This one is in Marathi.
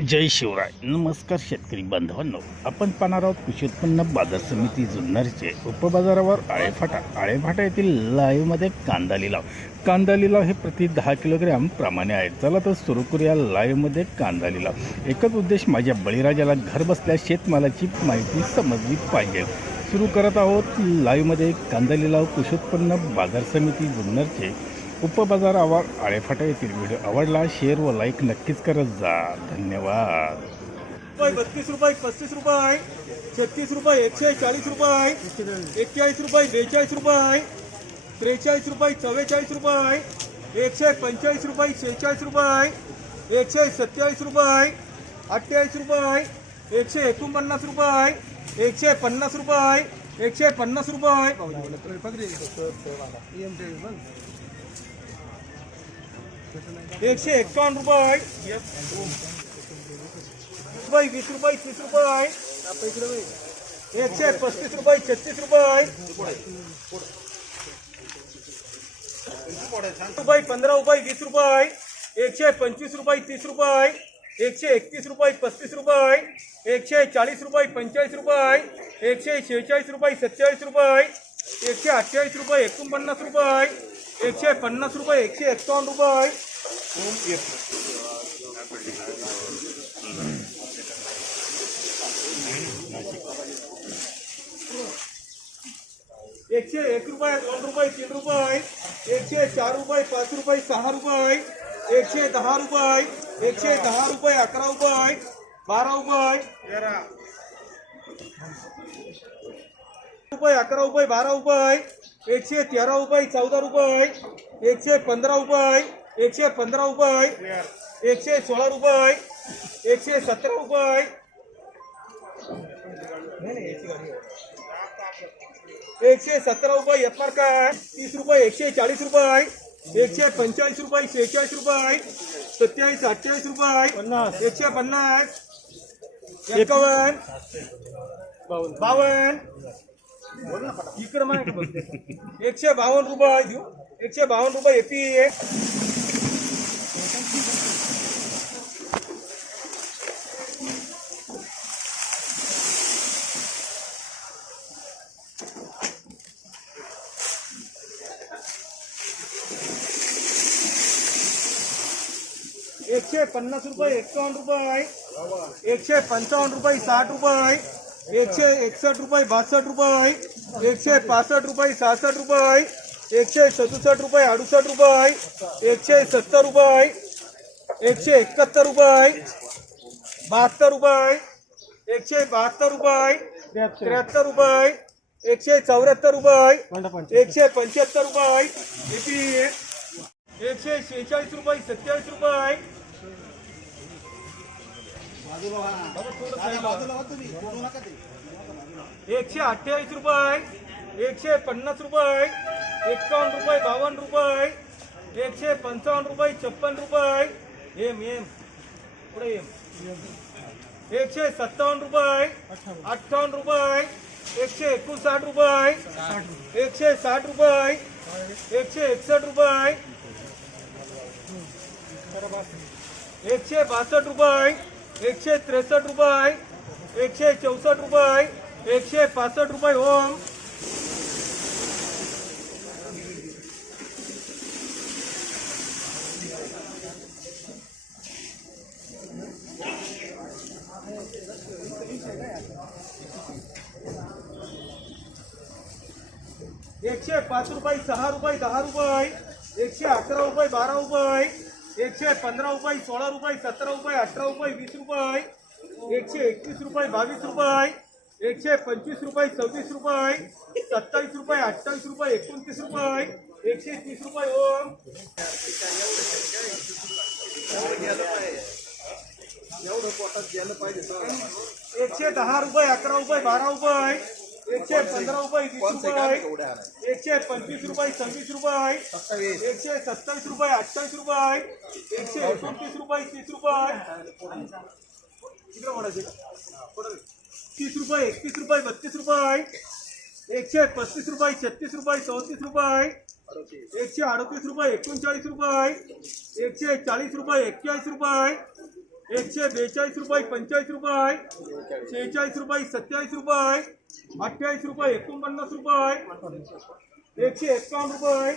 जय शिवराय. नमस्कार शेतकरी बांधवांनो, आपण पाहणार आहोत कृषी उत्पन्न बाजार समिती जुन्नरचे उपबाजारावर आळेफाटा येथील लाईव्हमध्ये कांदा लिलाव हे प्रति 10 किलोग्रॅम प्रमाणे आहे. चला तर सुरू करूया लाईव्हमध्ये कांदा लिलाव. एकच उद्देश, माझ्या बळीराजाला घर बसल्या शेतमालाची माहिती समजली पाहिजे. सुरू करत आहोत लाईव्हमध्ये कांदा लिलाव. कृषी उत्पन्न बाजार समिती जुन्नरचे उपबाजारावर आळेफाटा येथील. व्हिडिओ आवडला शेअर व लाईक नक्कीच करत जा. धन्यवाद. 32 रुपये, 35 रुपये, 36 रुपये, 140 रुपये, 41 रुपये, 42 रुपये, 43 रुपये, 44 रुपये, 145 रुपये, 46 रुपये, 147 रुपये, 48 रुपये, 149 रुपये, 150 रुपये, 150 रुपये, 151 रुपये, 20 रुपये, 30 रुपये, 135 रुपये, 36 रुपये, 15 रुपये, 20 रुपये, 125 रुपये, 30 रुपये, 131 रुपये, 35 रुपये, 140 रुपये, 45 रुपये, 146 रुपये, 47 रुपये, 148 रुपये, 49 रुपये, 150 रुपये, 151 रुपये, 101 रुपये, 2 रुपये, 3 रुपये, 104 रुपये, 5 रुपये, 6 रुपये, 110 रुपये, 110 रुपये, 11 रुपये, 12 रुपये, 11 रुपये, 12 रुपये, 113 रुपये, 14 रुपये, 115 रुपये, 115 रुपये, 116 रुपये, 117 रुपये, 117 रुपये, यत्मार काय 30 रुपये, 140 रुपये, 145 रुपये, 46 रुपये, 27, 28 रुपये, 150, 51, 52, इकडे माहिती 152 रुपये देऊ, 152 रुपये एपी. 150 रुपये, 51 रुपये, 155 रुपये, 60 रुपये, 161 रुपये, 62 रुपये, 165 रुपये, 66 रुपये, 167 रुपये, 68 रुपये, 170 रुपये, 171 रुपये, 72 रुपये, 172 रुपये, 73 रुपये, 174 रुपये, 175 रुपये, 146 रुपये, 27 रुपये, 128 रुपये, 150 रुपये, 51 रुपये, 52 रुपये, 155 रुपये, 56 रुपये, पुढे 157 रुपये, 58 रुपये, 159 रुपये, 160 रुपये, 161 रुपये, 162 रुपये, 163 रुपये, 164 रुपये, 165 रुपये ओम. एकशे 5 रुपये, 6 रुपये, 10 रुपये, 111 रुपये, 12 रुपये, 115 रुपये, 16 रुपये, 17 रुपये, 18 रुपये, 20 रुपये, 121 रुपये, 22 रुपये, 125 रुपये, 26 रुपये, 27 रुपये, 28 रुपये, 29 रुपये, 130 रुपये ओम. एवढं पोटात गेलं पाहिजे. 110 रुपये, 11 रुपये, 12 रुपये, 115 रुपये, 20 रुपये, 125 रुपये, 26 रुपये, 127 रुपये, 28 रुपये, 129 रुपये, 30 रुपये, 30 रुपये, 31 रुपये, 32 रुपये, 135 रुपये, 36 रुपये, 34 रुपये, 138 रुपये, 39 रुपये, 140 रुपये, 41 रुपये, 142 रुपये 45 रुपये 46 रुपये 27 रुपये 28 रुपये 49 रुपये 151 रुपये